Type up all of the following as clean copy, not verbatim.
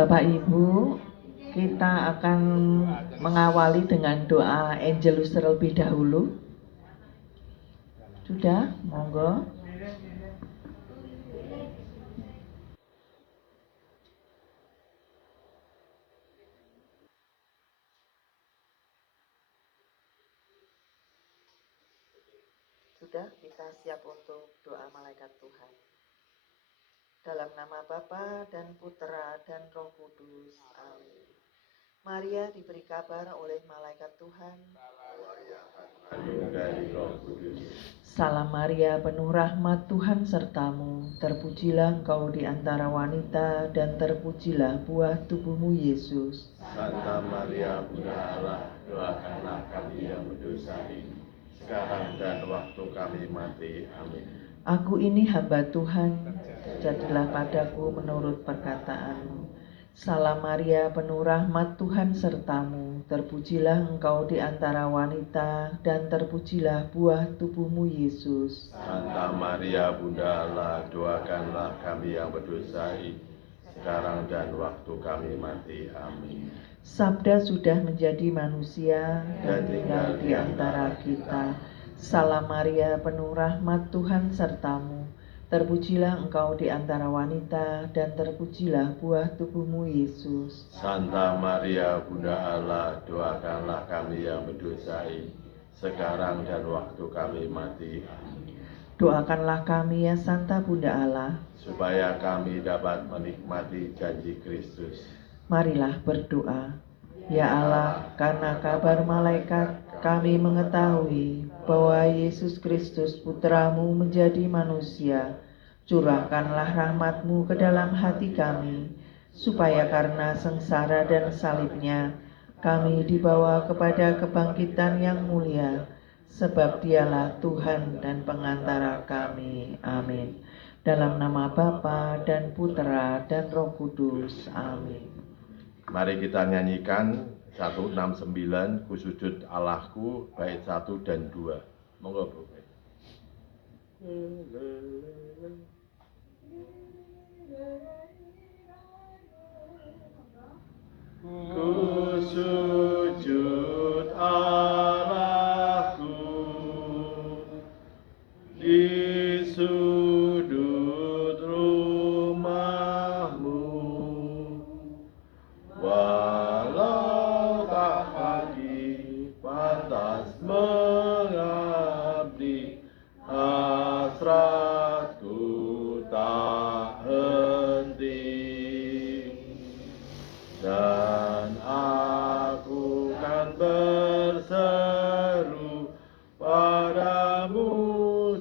Bapak Ibu, kita akan mengawali dengan doa Angelus terlebih dahulu. Sudah, monggo. Sudah, kita siap untuk doa malaikat Tuhan. Dalam nama Bapa dan Putera dan Roh Kudus. Amin. Maria diberi kabar oleh malaikat Tuhan. Salam Maria, penuh rahmat, Tuhan sertamu. Terpujilah engkau di antara wanita dan terpujilah buah tubuhmu Yesus. Santa Maria, Bunda Allah, doakanlah kami yang berdosa ini, sekarang dan waktu kami mati. Amin. Aku ini hamba Tuhan, jadilah padaku menurut perkataanmu. Salam Maria, penuh rahmat, Tuhan sertamu. Terpujilah engkau di antara wanita, dan terpujilah buah tubuhmu Yesus. Santa Maria, Bunda Allah, doakanlah kami yang berdosa ini, sekarang dan waktu kami mati. Amin. Sabda sudah menjadi manusia dan tinggal di antara kita. Salam Maria, penuh rahmat, Tuhan sertamu. Terpujilah engkau di antara wanita, dan terpujilah buah tubuhmu Yesus. Santa Maria, Bunda Allah, doakanlah kami yang berdosa ini, sekarang dan waktu kami mati. Amin. Doakanlah kami ya Santa Bunda Allah, supaya kami dapat menikmati janji Kristus. Marilah berdoa. Ya Allah, karena kabar malaikat kami mengetahui bahwa Yesus Kristus Putramu menjadi manusia. Curahkanlah rahmat-Mu ke dalam hati kami, supaya karena sengsara dan salibnya kami dibawa kepada kebangkitan yang mulia, sebab Dialah Tuhan dan pengantara kami. Amin. Dalam nama Bapa dan Putera dan Roh Kudus. Amin. Mari kita nyanyikan 169 Ku sujud Allahku bait 1 dan 2. Monggo Bu. Ku sujud Allahku di sudut rumahmu, walau tak lagi pantas mengabdi, hasratku tak henti, dan aku kan berseru padamu,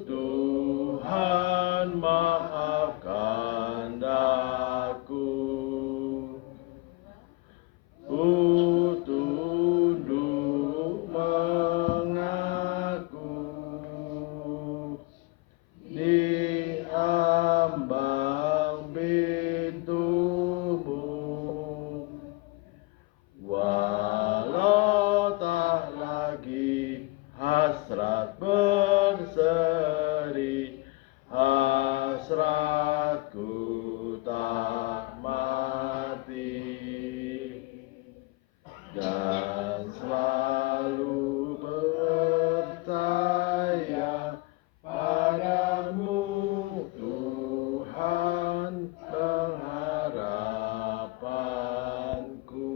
Tuhan, maafkan aku. Ku tunduk mengaku di ambang pintumu, walau tak lagi hasrat berseri, hasratku tak mati, dan selalu percaya padamu, Tuhan, pengharapanku.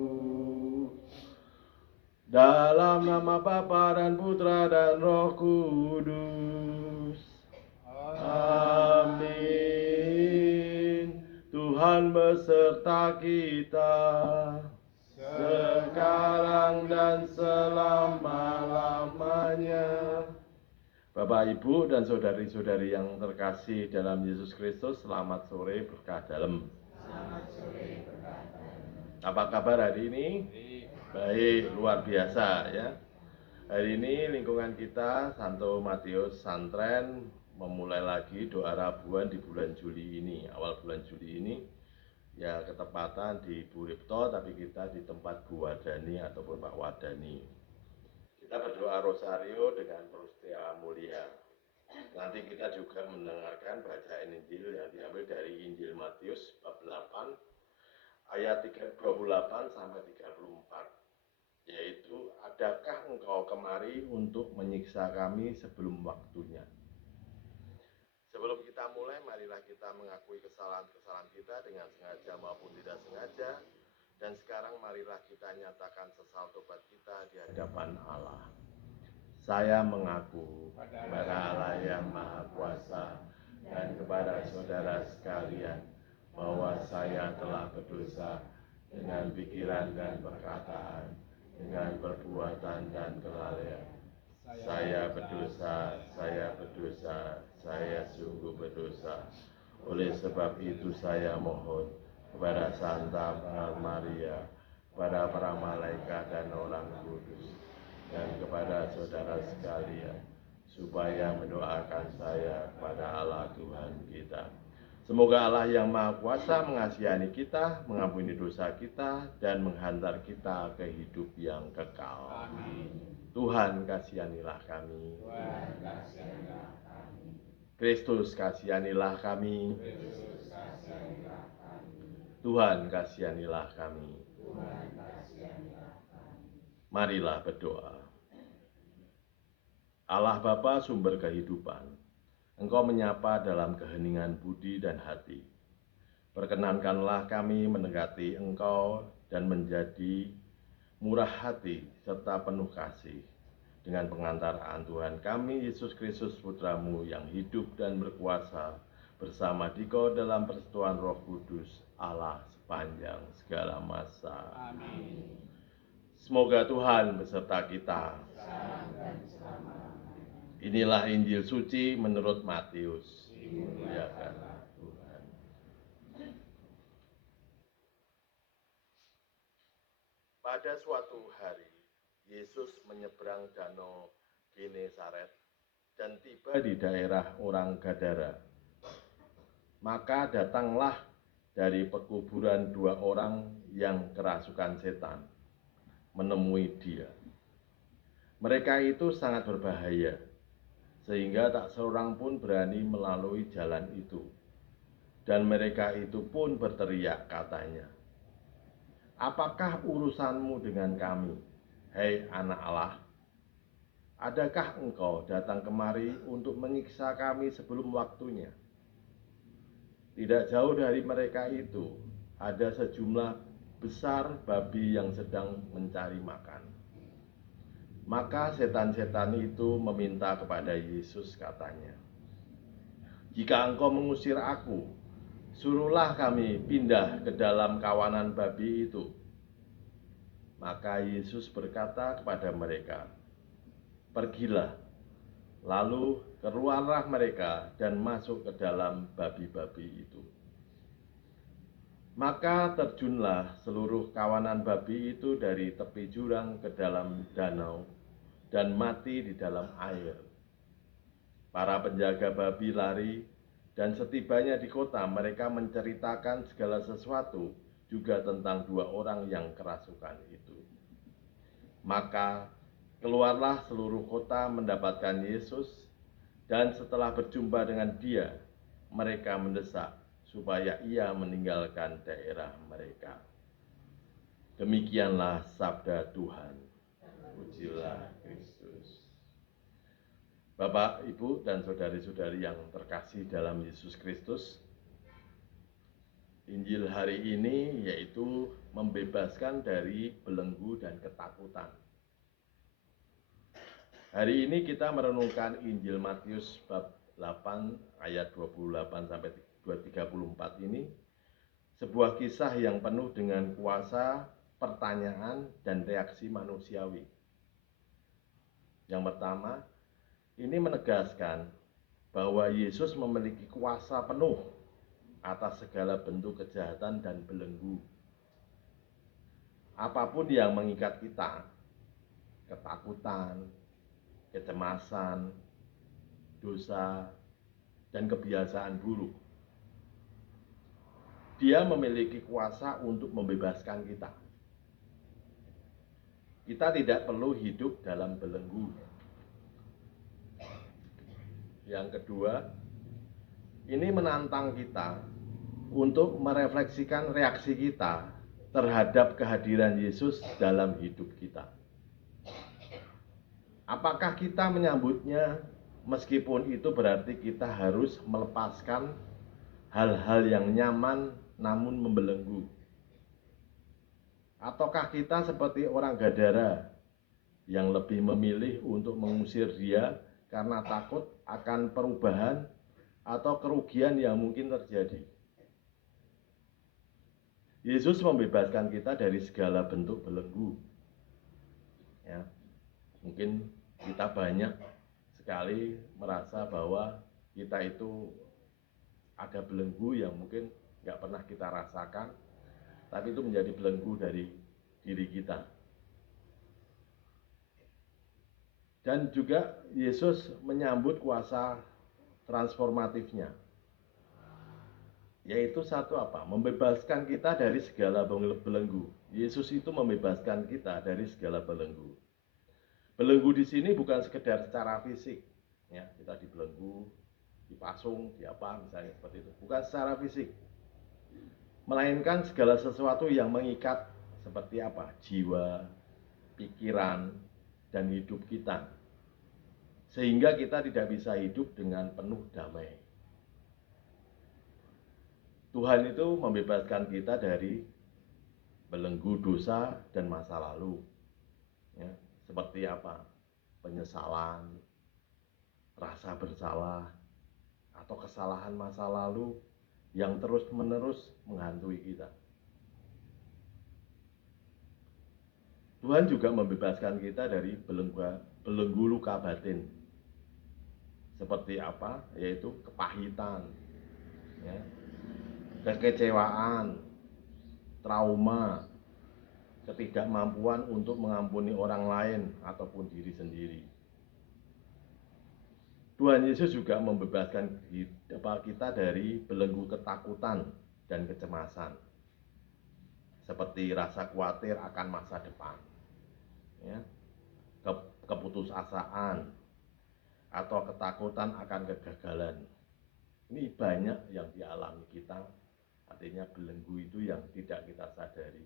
Dalam nama Bapa dan Putra dan Roh Kudus. Amin. Tuhan beserta kita, sekarang dan selama-lamanya. Bapak, Ibu, dan saudari-saudari yang terkasih dalam Yesus Kristus, selamat sore berkah dalam. Selamat sore berkah dalam. Apa kabar hari ini? Baik, luar biasa ya. Hari ini lingkungan kita, Santo Matius Santren, memulai lagi doa Rabuan di bulan Juli ini. Awal bulan Juli ini ya ketepatan di Bu Ripto, tapi kita di tempat Bu Wadani ataupun Pak Wadani. Kita berdoa rosario dengan Paustia Mulia. Nanti kita juga mendengarkan bacaan Injil yang diambil dari Injil Matius bab 8 ayat 28 sampai 34, yaitu adakah engkau kemari untuk menyiksa kami sebelum waktunya. Sebelum kita mulai, marilah kita mengakui kesalahan-kesalahan kita dengan sengaja maupun tidak sengaja. Dan sekarang marilah kita nyatakan sesal tobat kita di hadapan Allah. Saya mengaku kepada Allah yang Maha Kuasa dan kepada saudara sekalian bahwa saya telah berdosa dengan pikiran dan perkataan, dengan perbuatan dan kelalaian. Saya berdosa, saya sungguh berdosa. Oleh sebab itu saya mohon kepada Santa Maria, kepada para malaikat dan orang kudus, dan kepada saudara sekalian, supaya mendoakan saya kepada Allah Tuhan kita. Semoga Allah yang Maha Kuasa mengasihani kita, mengampuni dosa kita, dan menghantar kita ke hidup yang kekal. Amin. Tuhan kasihanilah kami. Kristus kasihanilah kami. Tuhan kasihanilah kami. Marilah berdoa. Allah Bapa sumber kehidupan, Engkau menyapa dalam keheningan budi dan hati. Perkenankanlah kami mendekati Engkau dan menjadi murah hati serta penuh kasih dengan pengantaraan Tuhan kami Yesus Kristus Putramu yang hidup dan berkuasa bersama Dikau dalam persekutuan Roh Kudus Allah sepanjang segala masa. Amin. Semoga Tuhan beserta kita. Inilah Injil suci menurut Matius. Dimuliakanlah Tuhan. Pada suatu hari, Yesus menyeberang danau Genesaret dan tiba di daerah orang Gadara. Maka datanglah dari pekuburan 2 orang yang kerasukan setan menemui dia. Mereka itu sangat berbahaya, sehingga tak seorang pun berani melalui jalan itu. Dan mereka itu pun berteriak katanya, "Apakah urusanmu dengan kami, hai anak Allah? Adakah engkau datang kemari untuk menyiksa kami sebelum waktunya?" Tidak jauh dari mereka itu ada sejumlah besar babi yang sedang mencari makan. Maka setan-setan itu meminta kepada Yesus katanya, "Jika engkau mengusir aku, suruhlah kami pindah ke dalam kawanan babi itu." Maka Yesus berkata kepada mereka, "Pergilah." Lalu keluarlah mereka dan masuk ke dalam babi-babi itu. Maka terjunlah seluruh kawanan babi itu dari tepi jurang ke dalam danau dan mati di dalam air. Para penjaga babi lari, dan setibanya di kota mereka menceritakan segala sesuatu juga tentang 2 orang yang kerasukan itu. Maka keluarlah seluruh kota mendapatkan Yesus, dan setelah berjumpa dengan dia, mereka mendesak supaya ia meninggalkan daerah mereka. Demikianlah sabda Tuhan. Pujilah Kristus. Bapak, Ibu, dan saudari-saudari yang terkasih dalam Yesus Kristus, Injil hari ini yaitu membebaskan dari belenggu dan ketakutan. Hari ini kita merenungkan Injil Matius bab 8 ayat 28 sampai 34 ini, sebuah kisah yang penuh dengan kuasa, pertanyaan, dan reaksi manusiawi. Yang pertama, ini menegaskan bahwa Yesus memiliki kuasa penuh atas segala bentuk kejahatan dan belenggu. Apapun yang mengikat kita, ketakutan, kecemasan, dosa, dan kebiasaan buruk, Dia memiliki kuasa untuk membebaskan kita. Kita tidak perlu hidup dalam belenggu. Yang kedua, ini menantang kita untuk merefleksikan reaksi kita terhadap kehadiran Yesus dalam hidup kita. Apakah kita menyambutnya meskipun itu berarti kita harus melepaskan hal-hal yang nyaman namun membelenggu? Ataukah kita seperti orang Gadara yang lebih memilih untuk mengusir dia karena takut akan perubahan atau kerugian yang mungkin terjadi? Yesus membebaskan kita dari segala bentuk belenggu. Ya, mungkin kita banyak sekali merasa bahwa kita itu ada belenggu yang mungkin nggak pernah kita rasakan, tapi itu menjadi belenggu dari diri kita. Dan juga Yesus menyambut kuasa transformatifnya, yaitu satu apa? Membebaskan kita dari segala belenggu. Yesus itu membebaskan kita dari segala belenggu. Belenggu di sini bukan sekedar secara fisik, ya kita dibelenggu, dipasung, diapa misalnya seperti itu. Bukan secara fisik, melainkan segala sesuatu yang mengikat seperti apa? Jiwa, pikiran, dan hidup kita. Sehingga kita tidak bisa hidup dengan penuh damai. Tuhan itu membebaskan kita dari belenggu dosa dan masa lalu. Ya, seperti apa? Penyesalan, rasa bersalah, atau kesalahan masa lalu yang terus-menerus menghantui kita. Tuhan juga membebaskan kita dari belenggu luka batin. Seperti apa? Yaitu kepahitan, ya, kekecewaan, trauma, ketidakmampuan untuk mengampuni orang lain ataupun diri sendiri. Tuhan Yesus juga membebaskan kita dari belenggu ketakutan dan kecemasan, seperti rasa khawatir akan masa depan, ya, keputusasaan, atau ketakutan akan kegagalan. Ini banyak yang dialami kita, artinya belenggu itu yang tidak kita sadari.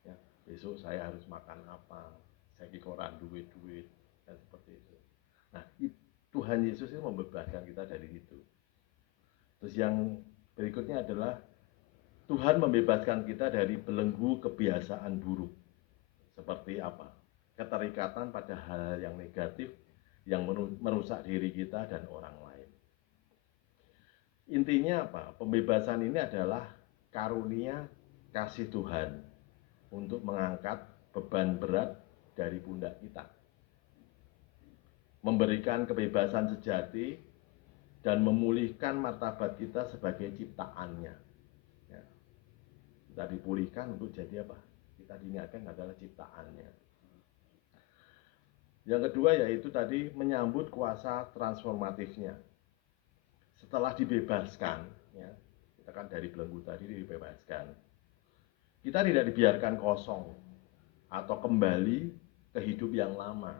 Ya, besok saya harus makan apa, saya koran duit, dan seperti itu. Nah, Tuhan Yesus itu membebaskan kita dari itu. Terus yang berikutnya adalah Tuhan membebaskan kita dari belenggu kebiasaan buruk. Seperti apa? Keterikatan pada hal yang negatif yang merusak diri kita dan orang lain. Intinya apa? Pembebasan ini adalah karunia kasih Tuhan untuk mengangkat beban berat dari pundak kita, memberikan kebebasan sejati dan memulihkan martabat kita sebagai ciptaannya. Ya. Kita dipulihkan untuk jadi apa? Kita diingatkan adalah ciptaannya. Yang kedua yaitu tadi menyambut kuasa transformatifnya. Setelah dibebaskan, ya, kita kan dari belenggu tadi dibebaskan. Kita tidak dibiarkan kosong atau kembali ke hidup yang lama.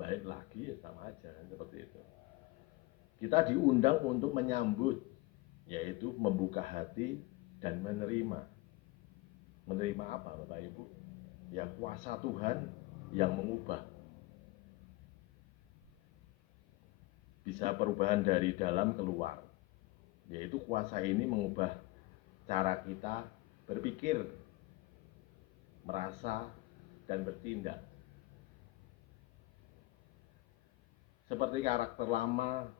Baik lagi ya sama aja seperti itu. Kita diundang untuk menyambut, yaitu membuka hati dan menerima. Menerima apa Bapak Ibu? Ya kuasa Tuhan yang mengubah. Bisa perubahan dari dalam keluar. Yaitu kuasa ini mengubah cara kita berpikir, merasa, dan bertindak. Seperti karakter lama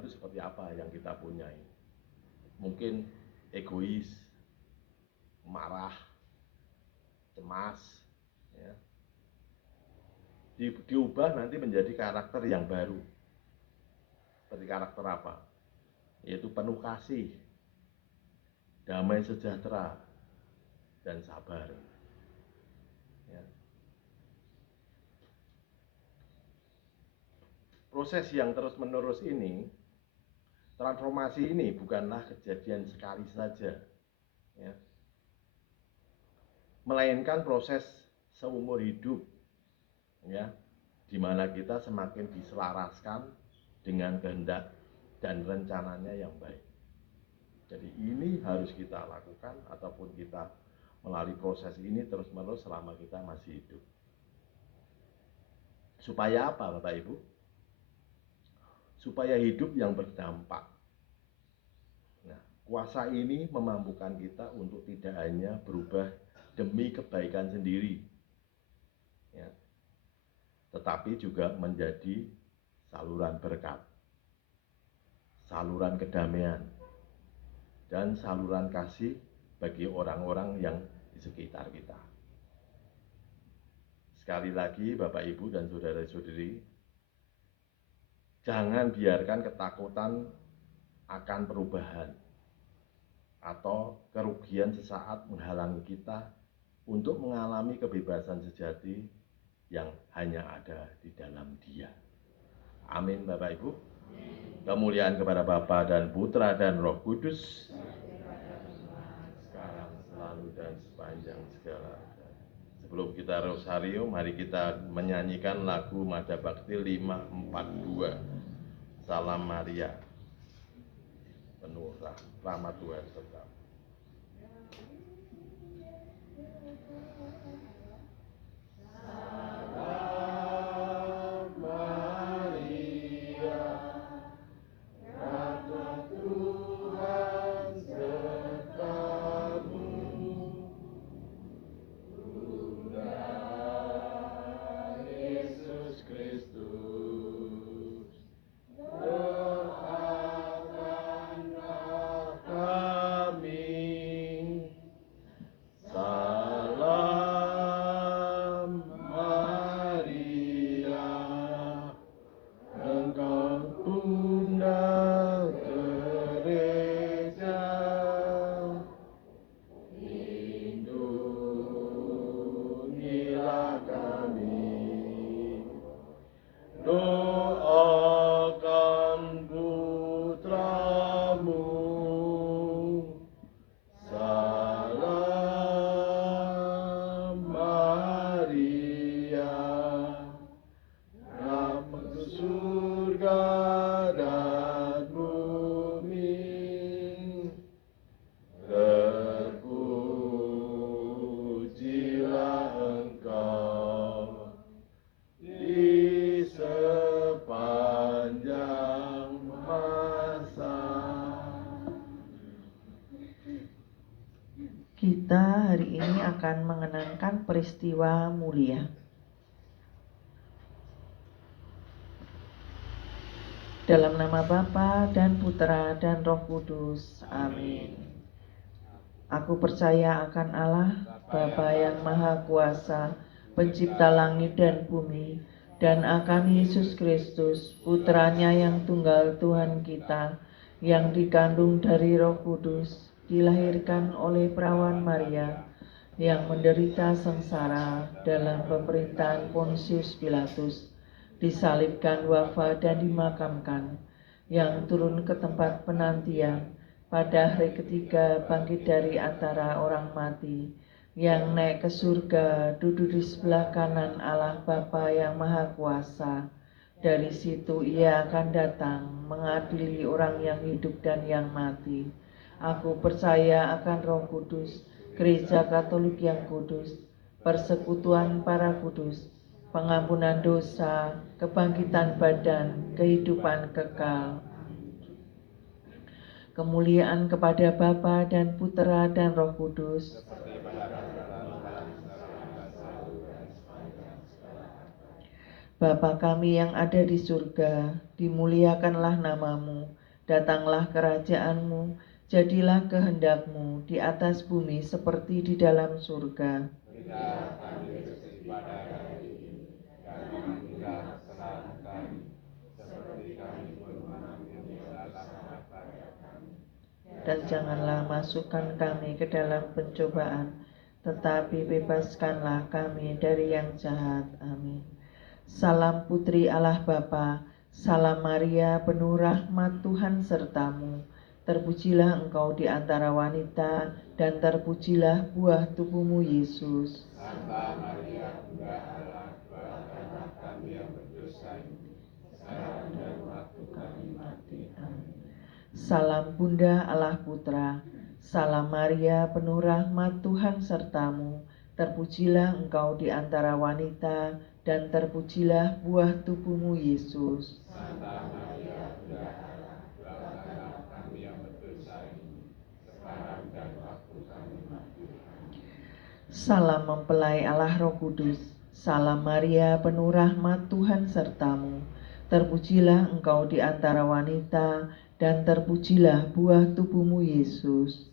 itu seperti apa yang kita punyai? Mungkin egois, marah, cemas, ya. Diubah nanti menjadi karakter yang baru. Seperti karakter apa? Yaitu penuh kasih, damai sejahtera, dan sabar. Ya. Proses yang terus-menerus ini, transformasi ini bukanlah kejadian sekali saja, ya, melainkan proses seumur hidup, ya, di mana kita semakin diselaraskan dengan kehendak dan rencananya yang baik. Jadi ini harus kita lakukan ataupun kita melalui proses ini terus-menerus selama kita masih hidup. Supaya apa, Bapak Ibu? Supaya hidup yang berdampak. Nah, kuasa ini memampukan kita untuk tidak hanya berubah demi kebaikan sendiri, ya, tetapi juga menjadi saluran berkat, saluran kedamaian, dan saluran kasih bagi orang-orang yang di sekitar kita. Sekali lagi Bapak Ibu dan saudara-saudari, jangan biarkan ketakutan akan perubahan atau kerugian sesaat menghalangi kita untuk mengalami kebebasan sejati yang hanya ada di dalam Dia. Amin Bapak Ibu. Kemuliaan kepada Bapa dan Putra dan Roh Kudus, sekarang, selalu, dan sepanjang segala. Sebelum kita rosario, mari kita menyanyikan lagu Mada Bakti 542. Salam Maria, penuh rahmat Tuhan sertamu. Kita hari ini akan mengenangkan peristiwa mulia. Dalam nama Bapa dan Putra dan Roh Kudus. Amin. Aku percaya akan Allah, Bapa yang Maha Kuasa, Pencipta langit dan bumi, dan akan Yesus Kristus, Putranya yang tunggal Tuhan kita, yang dikandung dari Roh Kudus, dilahirkan oleh perawan Maria, yang menderita sengsara dalam pemerintahan Pontius Pilatus, disalibkan, wafat, dan dimakamkan, yang turun ke tempat penantian, pada hari ketiga bangkit dari antara orang mati, yang naik ke surga, duduk di sebelah kanan Allah Bapa yang Maha Kuasa. Dari situ Ia akan datang mengadili orang yang hidup dan yang mati. Aku percaya akan Roh Kudus, Gereja Katolik yang kudus, persekutuan para kudus, pengampunan dosa, kebangkitan badan, kehidupan kekal. Kemuliaan kepada Bapa dan Putra dan Roh Kudus, Bapa kami yang ada di surga, dimuliakanlah namamu, datanglah kerajaanmu, jadilah kehendak-Mu di atas bumi seperti di dalam surga. Dan janganlah masukkan kami ke dalam pencobaan, tetapi bebaskanlah kami dari yang jahat. Amin. Salam Putri Allah Bapa, salam Maria, penuh rahmat Tuhan sertamu. Terpujilah engkau di antara wanita, dan terpujilah buah tubuhmu Yesus. Santa Maria, Bunda Allah, doakanlah kami yang berdosa ini, sekarang dan waktu kami mati. Amin. Salam Bunda Allah Putra. Salam Maria, penuh rahmat, Tuhan sertamu. Terpujilah engkau di antara wanita, dan terpujilah buah tubuhmu, Yesus. Salam mempelai Allah Roh Kudus. Salam Maria, penuh rahmat, Tuhan sertamu. Terpujilah engkau di antara wanita, dan terpujilah buah tubuhmu, Yesus.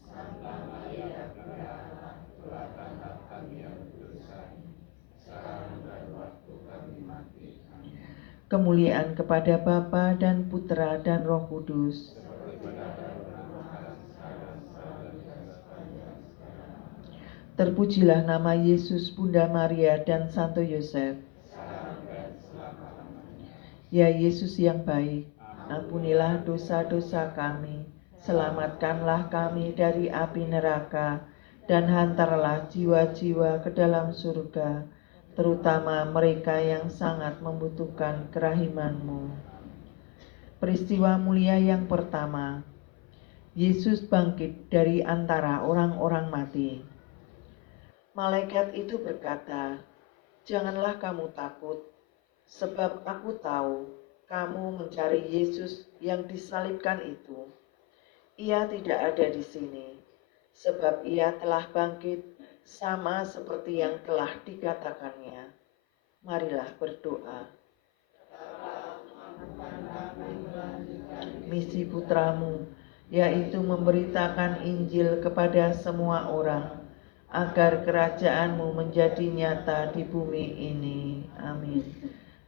Kemuliaan kepada Bapa dan Putra dan Roh Kudus. Terpujilah nama Yesus, Bunda Maria dan Santo Yosef. Ya Yesus yang baik, ampunilah dosa-dosa kami, selamatkanlah kami dari api neraka, dan hantarlah jiwa-jiwa ke dalam surga, terutama mereka yang sangat membutuhkan kerahiman-Mu. Peristiwa mulia yang pertama, Yesus bangkit dari antara orang-orang mati. Malaikat itu berkata, "Janganlah kamu takut, sebab aku tahu kamu mencari Yesus yang disalibkan itu. Ia tidak ada di sini, sebab ia telah bangkit sama seperti yang telah dikatakannya. Marilah berdoa." Misi putramu, yaitu memberitakan Injil kepada semua orang, agar kerajaanmu menjadi nyata di bumi ini. Amin.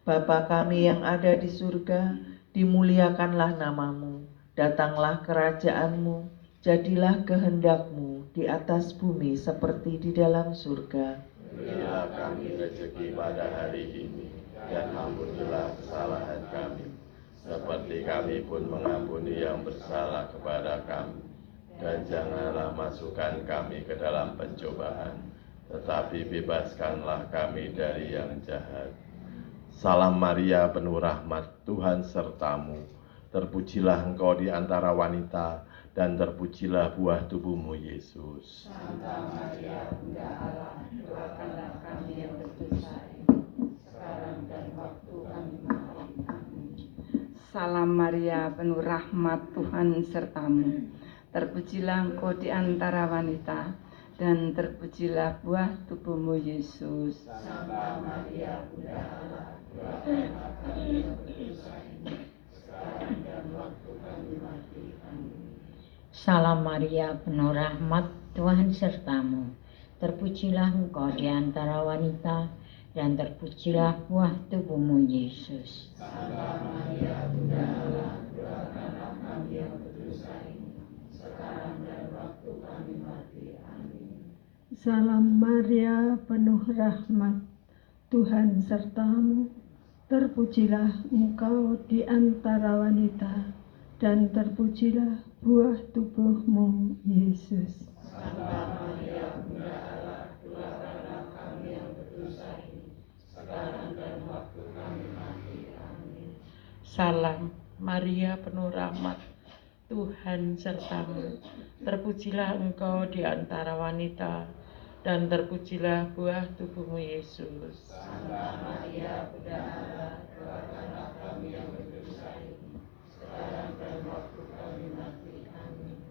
Bapa kami yang ada di surga, dimuliakanlah namamu. Datanglah kerajaanmu, jadilah kehendakmu di atas bumi seperti di dalam surga. Berilah kami rezeki pada hari ini, dan ampunilah kesalahan kami, seperti kami pun mengampuni yang bersalah kepada kami. Dan janganlah masukkan kami ke dalam pencobaan, tetapi bebaskanlah kami dari yang jahat. Salam Maria, penuh rahmat, Tuhan sertamu. Terpujilah engkau di antara wanita, dan terpujilah buah tubuhmu, Yesus. Santa Maria, Bunda Allah, doakanlah kami yang berdosa ini, sekarang dan waktu kami mati. Amin. Salam Maria, penuh rahmat, Tuhan sertamu. Terpujilah engkau di antara wanita, dan terpujilah buah tubuhmu, Yesus. Santa Maria, Bunda Allah, doakanlah kami yang berdosa ini, sekarang dan waktu kami mati. Amin. Salam Maria, penuh rahmat, Tuhan sertamu. Terpujilah engkau di antara wanita, dan terpujilah buah tubuhmu, Yesus. Santa Maria, Bunda Allah, doakanlah kami yang berdosa ini, sekarang dan waktu kami mati. Amin. Salam Maria, penuh rahmat, Tuhan sertamu. Terpujilah engkau di antara wanita, dan terpujilah buah tubuhmu, Yesus. Santa Maria, Bunda Allah, doakanlah kami yang berdosa ini, sekarang dan waktu kami mati. Amin. Salam Maria, penuh rahmat, Tuhan sertamu. Terpujilah engkau di antara wanita, dan terpujilah buah tubuhmu, Yesus. Santa Maria, Bunda Allah, doakanlah kami yang berdosa ini, sekarang dan waktu kami mati. Amin.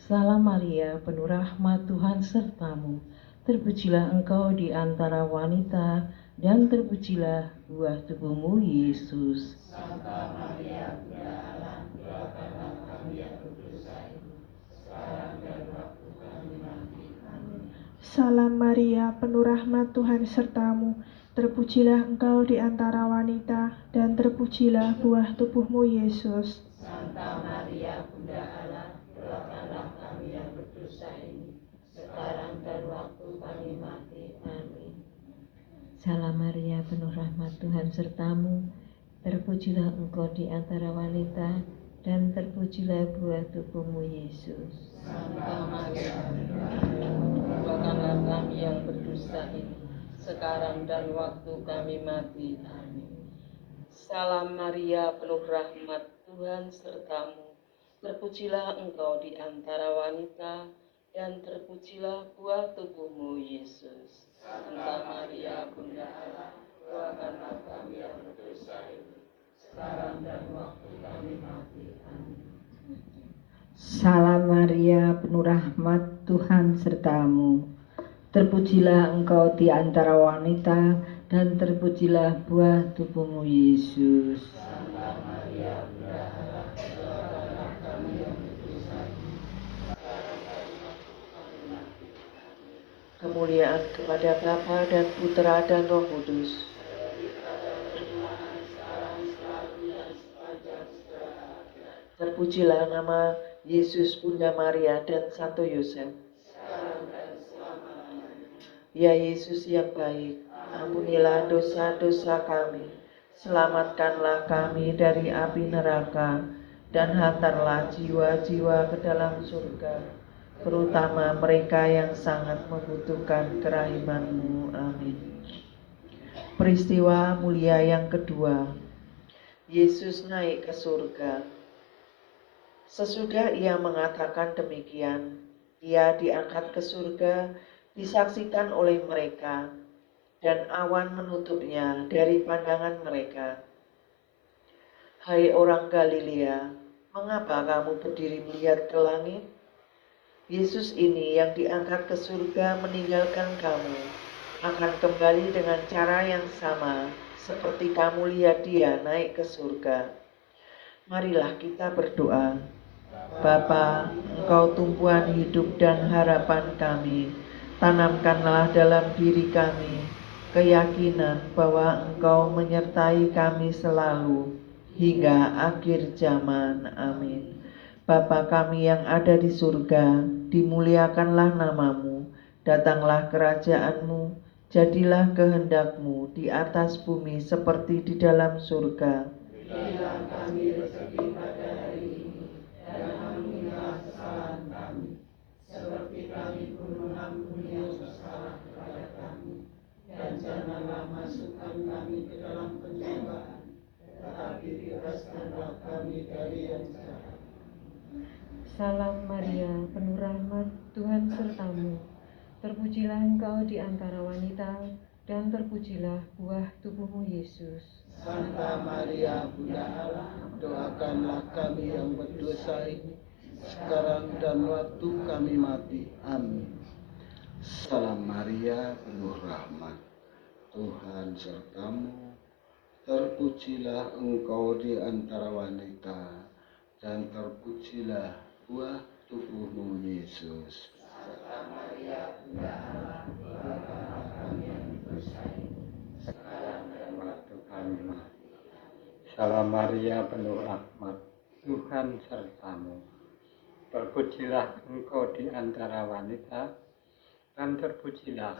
Salam Maria, penuh rahmat, Tuhan sertamu. Terpujilah engkau di antara wanita, dan terpujilah buah tubuhmu, Yesus. Santa Maria, Bunda Allah, doakanlah kami yang berdosa ini, sekarang dan waktu kami mati. Amin. Salam Maria, penuh rahmat, Tuhan sertamu. Terpujilah engkau di antara wanita, dan terpujilah buah tubuhmu, Yesus. Santa Maria, Bunda Allah, doakanlah kami yang berdosa ini, sekarang dan waktu kami mati. Amin. Salam Maria, penuh rahmat, Tuhan sertamu. Terpujilah engkau di antara wanita, dan terpujilah buah tubuhmu, Yesus. Santa Maria, doakanlah kami yang berdosa ini, sekarang dan waktu kami mati. Amin. Salam Maria, penuh rahmat, Tuhan sertamu. Terpujilah engkau di antara wanita, dan terpujilah buah tubuhmu, Yesus. Santa Maria, Bunda Allah, doakanlah kami yang berdosa ini, sekarang dan waktu kami mati. Amin. Salam Maria, penuh rahmat, Tuhan sertamu. Terpujilah engkau di antara wanita, dan terpujilah buah tubuhmu, Yesus. Santa Maria, Bunda Allah, doakanlah kami yang berdosa ini, sekarang dan waktu kami mati. Amin. Kemuliaan kepada Bapa dan Putra dan Roh Kudus. Terpujilah nama Yesus, Bunda Maria, dan Santo Yosef. Ya Yesus yang baik, ampunilah dosa-dosa kami, selamatkanlah kami dari api neraka, dan hantarlah jiwa-jiwa ke dalam surga, terutama mereka yang sangat membutuhkan kerahiman-Mu. Amin. Peristiwa mulia yang kedua, Yesus naik ke surga. Sesudah ia mengatakan demikian, ia diangkat ke surga, disaksikan oleh mereka, dan awan menutupnya dari pandangan mereka. Hai orang Galilea, mengapa kamu berdiri melihat ke langit? Yesus ini yang diangkat ke surga meninggalkan kamu, akan kembali dengan cara yang sama seperti kamu lihat dia naik ke surga. Marilah kita berdoa. Bapa, Engkau tumpuan hidup dan harapan kami. Tanamkanlah dalam diri kami keyakinan bahwa Engkau menyertai kami selalu hingga akhir zaman. Amin. Bapa kami yang ada di surga, dimuliakanlah namamu, datanglah kerajaan-Mu, jadilah kehendak-Mu di atas bumi seperti di dalam surga. Berilah kami rezeki pada hari ini, dan ampunilah kesalahan kami, seperti kami pun mengampuni yang bersalah kepada kami. Dan janganlah masukkan kami ke dalam pencobaan, tetapi bebaskanlah kami dari yang jahat. Salam Maria, penuh rahmat, Tuhan sertamu. Terpujilah engkau di antara wanita, dan terpujilah buah tubuhmu, Yesus. Santa Maria, Bunda Allah, doakanlah kami yang berdosa ini, sekarang dan waktu kami mati. Amin. Salam Maria, penuh rahmat, Tuhan sertamu. Terpujilah engkau di antara wanita, dan terpujilah buah tubuhmu, Yesus. Santa Maria, Bunda Allah, doakanlah kami yang berdosa ini, sekarang dan waktu kami mati. Salam Maria, penuh rahmat, Tuhan sertamu. Terpujilah engkau di antara wanita, dan terpujilah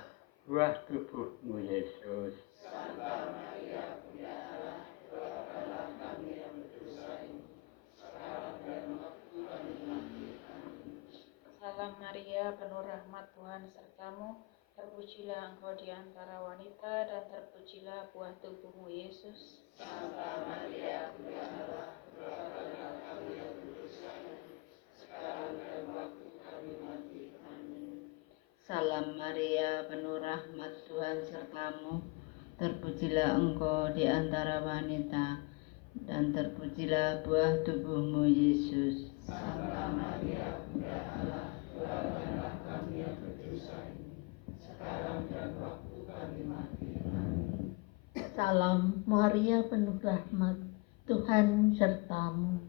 buah tubuhmu, Yesus. Santa Maria, Bunda Allah, doakanlah kami yang berdosa ini, sekarang dan waktu kami mati. Amin. Salam Maria, penuh rahmat, Tuhan sertamu. Terpujilah engkau di antara wanita, dan terpujilah buah tubuhmu, Yesus. Santa Maria, Bunda Allah, doakanlah kami yang berdosa ini, sekarang dan waktu kami mati. Amin. Salam Maria, penuh rahmat, Tuhan sertamu. Terpujilah engkau di antara wanita, dan terpujilah buah tubuhmu, Yesus. Santa Maria, Bunda Allah, doakanlah kami yang berdosa ini, sekarang dan waktu kami mati. Amin. Salam Maria, penuh rahmat, Tuhan sertamu.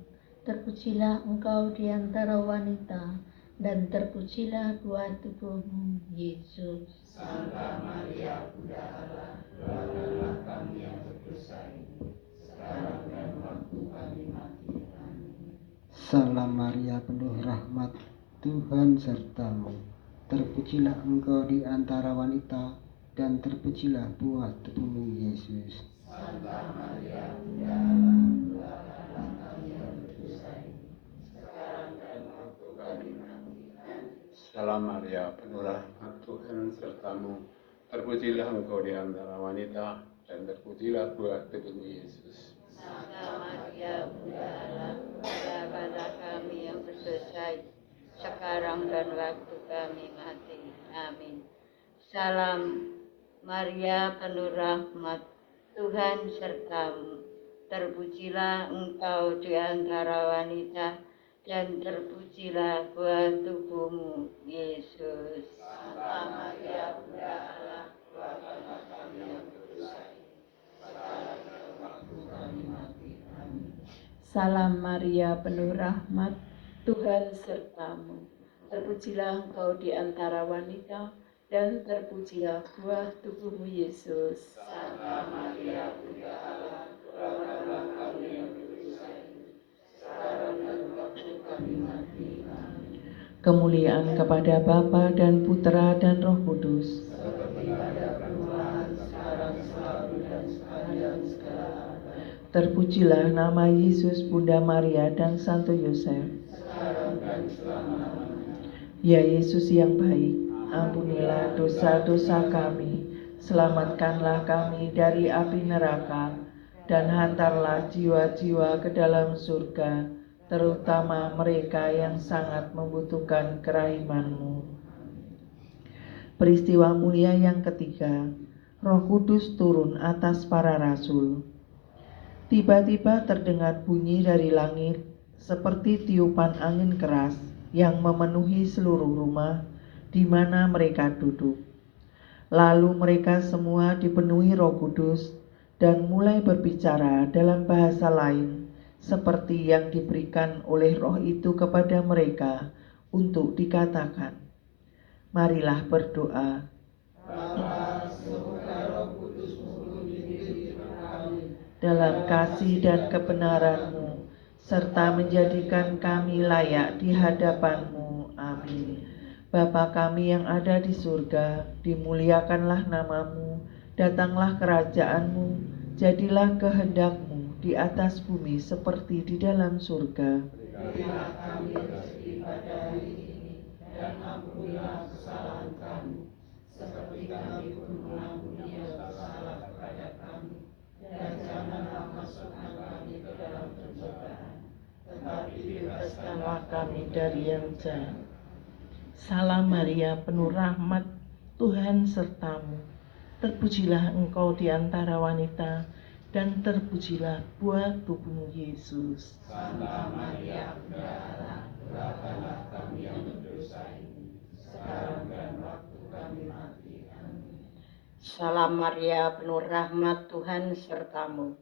Terpujilah engkau di antara wanita, dan terpujilah buah tubuhmu, Yesus. Santa Maria, Bunda Allah, doakanlah kami yang berdosa ini, sekarang dan waktu kami mati. Amin. Salam Maria, penuh rahmat, Tuhan sertamu. Terpujilah engkau di antara wanita, dan terpujilah buah tubuhmu, Yesus. Santa Maria, Bunda Allah, doakanlah kami yang berdosa ini, sekarang dan waktu kami mati. Amin. Salam Maria, penuh rahmat, Tuhan sertamu. Terpujilah engkau di antara wanita, dan terpujilah buah tubuhmu, Yesus. Santa Maria, Bunda Allah, doakanlah kami sekarang dan waktu kami mati. Amin. Salam Maria penuh rahmat, Tuhan sertamu. Terpujilah engkau di antara wanita, dan terpujilah buah tubuhmu, Yesus. Santa Maria Bunda Allah, doakanlah kami yang berdosa ini, sekarang dan waktu kami mati. Amin. Salam Maria penuh rahmat, Tuhan sertamu. Terpujilah engkau di antara wanita, dan terpujilah buah tubuhmu, Yesus. Santa Maria Bunda Allah, doakanlah kami yang berdosa ini, sekarang dan waktu kami mati. Amin. Kemuliaan kepada Bapa dan Putra dan Roh Kudus. Seperti pada permulaan, sekarang, selalu, dan sepanjang segala abad. Terpujilah nama Yesus, Bunda Maria dan Santo Yosef. Sekarang dan selama-lamanya. Ya Yesus yang baik, ampunilah dosa-dosa kami, selamatkanlah kami dari api neraka, dan hantarlah jiwa-jiwa ke dalam surga, terutama mereka yang sangat membutuhkan kerahiman-Mu. Peristiwa mulia yang ketiga, Roh Kudus turun atas para rasul. Tiba-tiba terdengar bunyi dari langit seperti tiupan angin keras yang memenuhi seluruh rumah di mana mereka duduk. Lalu mereka semua dipenuhi Roh Kudus dan mulai berbicara dalam bahasa lain seperti yang diberikan oleh Roh itu kepada mereka untuk dikatakan. Marilah berdoa. Bapa, semoga Roh Kudus menghuni diri kami Dalam kasih dan kebenaran-Mu, serta menjadikan kami layak di hadapan-Mu. Amin. Bapa kami yang ada di surga, dimuliakanlah nama-Mu, datanglah kerajaan-Mu, jadilah kehendak-Mu di atas bumi seperti di dalam surga. Berilah kami rezeki pada hari ini, dan ampunilah kesalahan kami, seperti kami pun mengampuni yang bersalah kepada kami. Dan janganlah masukkan kami ke dalam pencobaan, tetapi bebaskanlah Kami dari yang jahat. Salam Maria, penuh rahmat, Tuhan sertamu. Terpujilah engkau di antara wanita, dan terpujilah buah tubuhmu, Yesus. Santa Maria Bunda Allah, doakanlah kami yang berdosa ini, sekarang dan waktu kami mati. Amin. Salam Maria penuh rahmat, Tuhan sertamu.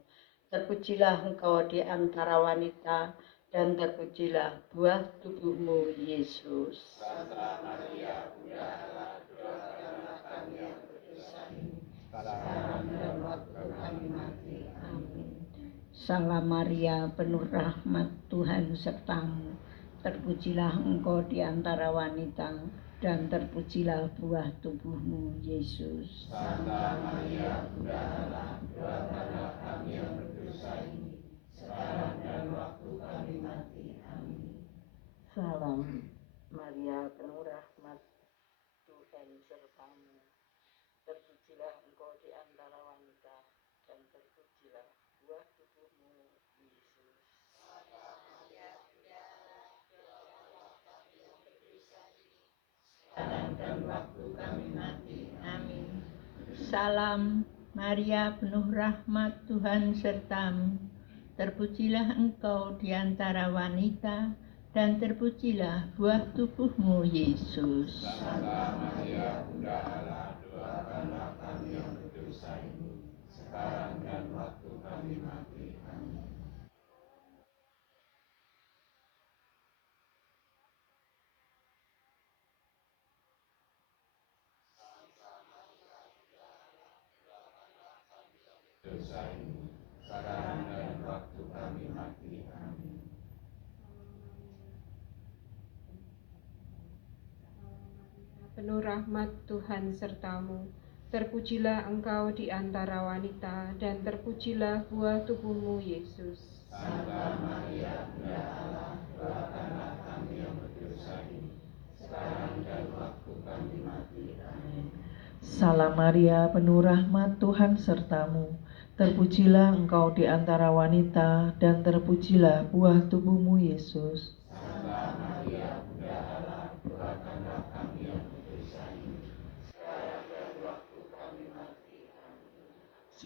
Terpujilah engkau di antara wanita, dan terpujilah buah tubuhmu, Yesus. Santa Maria Bunda Allah, doakanlah kami yang berdosa ini, sekarang dan waktu kami mati. Amin. Salam Maria penuh rahmat, Tuhan sertamu. Terpujilah engkau di antara wanita, dan terpujilah buah tubuhmu, Yesus. Santa Maria Bunda Allah, doakanlah kami yang berdosa ini, sekarang dan waktu kami mati. Amin. Salam Maria, penuh rahmat, Tuhan sertamu. Terpujilah engkau di antara wanita, dan terpujilah buah tubuhmu, Yesus. Sekarang dan waktu kami mati. Amin. Salam Maria penuh rahmat, Tuhan sertamu. Terpujilah engkau di antara wanita, dan terpujilah buah tubuhmu, Yesus. Santa Maria Bunda Allah, doakanlah kami yang berdosa ini, sekarang dan waktu kami mati. Amin. Dosa ini, sekarang dan waktu kami mati. Amin. Penuh rahmat, Tuhan sertamu. Terpujilah engkau di antara wanita, dan terpujilah buah tubuhmu, Yesus. Santa Maria Bunda Allah, doakanlah kami yang berdosa ini, sekarang dan waktu kami mati. Amin. Salam Maria, penuh rahmat, Tuhan sertamu. Terpujilah engkau di antara wanita, dan terpujilah buah tubuhmu, Yesus. Santa Maria Bunda Allah,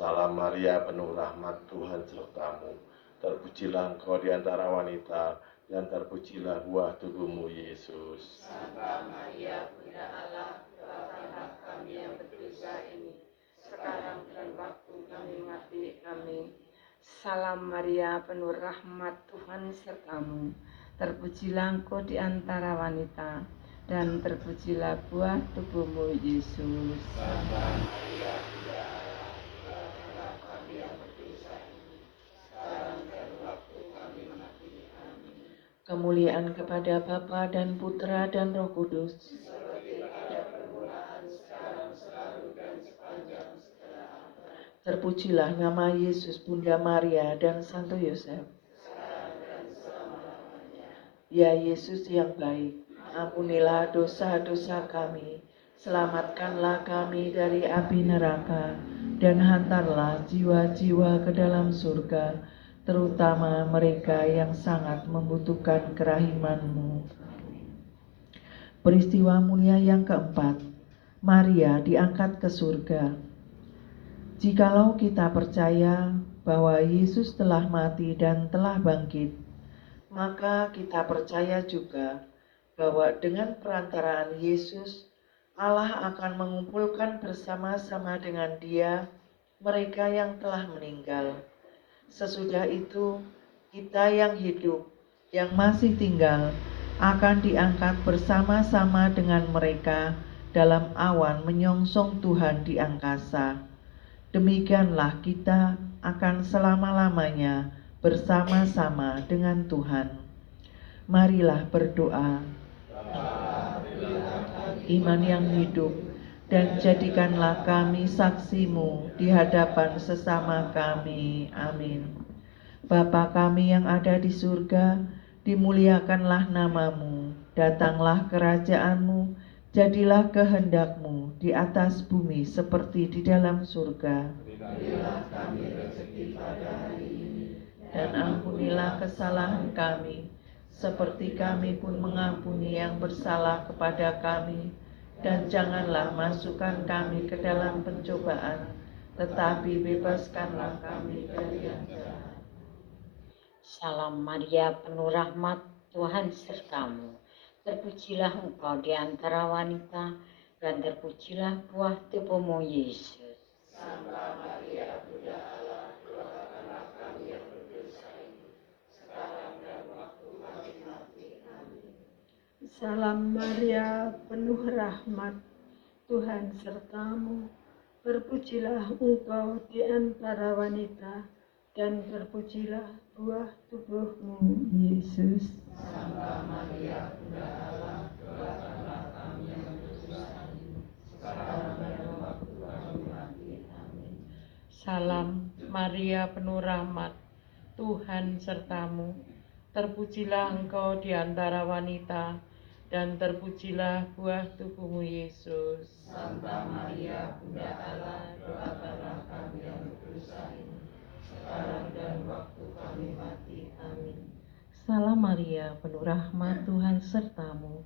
Salam Maria, penuh rahmat, Tuhan sertamu. Terpujilah engkau di antara wanita, dan terpujilah buah tubuhmu, Yesus. Santa Maria, Bunda Allah, doakanlah kami yang berdosa ini, sekarang dan waktu kami mati. Amin. Salam Maria, penuh rahmat, Tuhan sertamu. Terpujilah engkau di antara wanita, dan terpujilah buah tubuhmu, Yesus. Santa Maria, Bunda Allah, doakanlah kami yang berdosa ini, sekarang dan waktu kami mati. Amin. Kemuliaan kepada Bapa dan Putra dan Roh Kudus. Seperti pada permulaan, sekarang, selalu, dan sepanjang segala abad. Terpujilah nama Yesus, Bunda Maria, dan Santo Yosef. Sekarang dan selama-lamanya. Ya Yesus yang baik, ampunilah dosa-dosa kami, selamatkanlah kami dari api neraka, dan hantarlah jiwa-jiwa ke dalam surga, terutama mereka yang sangat membutuhkan kerahiman-Mu. Peristiwa mulia yang keempat, Maria diangkat ke surga. Jikalau kita percaya bahwa Yesus telah mati dan telah bangkit, maka kita percaya juga bahwa dengan perantaraan Yesus, Allah akan mengumpulkan bersama-sama dengan Dia mereka yang telah meninggal. Sesudah itu, kita yang hidup, yang masih tinggal, akan diangkat bersama-sama dengan mereka dalam awan menyongsong Tuhan di angkasa. Demikianlah kita akan selama-lamanya bersama-sama dengan Tuhan. Marilah berdoa. Iman yang hidup, dan jadikanlah kami saksi-Mu di hadapan sesama kami. Amin. Bapa kami yang ada di surga, dimuliakanlah nama-Mu, datanglah kerajaan-Mu, jadilah kehendak-Mu di atas bumi seperti di dalam surga. Berilah kami rezeki pada hari ini, Dan ampunilah kesalahan kami, seperti kami pun mengampuni yang bersalah kepada kami. Dan janganlah masukkan kami ke dalam pencobaan, tetapi bebaskanlah kami dari yang jahat. Salam Maria, penuh rahmat, Tuhan sertamu. Terpujilah engkau di antara wanita, dan terpujilah buah tubuhmu, Yesus. Santa Maria, Bunda Allah, doakanlah kami yang berdosa ini, sekarang dan waktu kami mati. Amin. Salam Maria, penuh rahmat, Tuhan sertamu. Terpujilah engkau di antara wanita, dan terpujilah buah tubuhmu, Yesus. Santa Maria, Bunda Allah, doakanlah kami yang berdosa ini, sekarang dan waktu kami mati. Amin. Salam Maria, penuh rahmat, Tuhan sertamu. Terpujilah engkau di antara wanita, dan terpujilah buah tubuhmu, Yesus. Santa Maria, Bunda Allah, doakanlah kami yang berdosa ini, sekarang dan waktu kami mati. Amin. Salam Maria, penuh rahmat, Tuhan sertamu.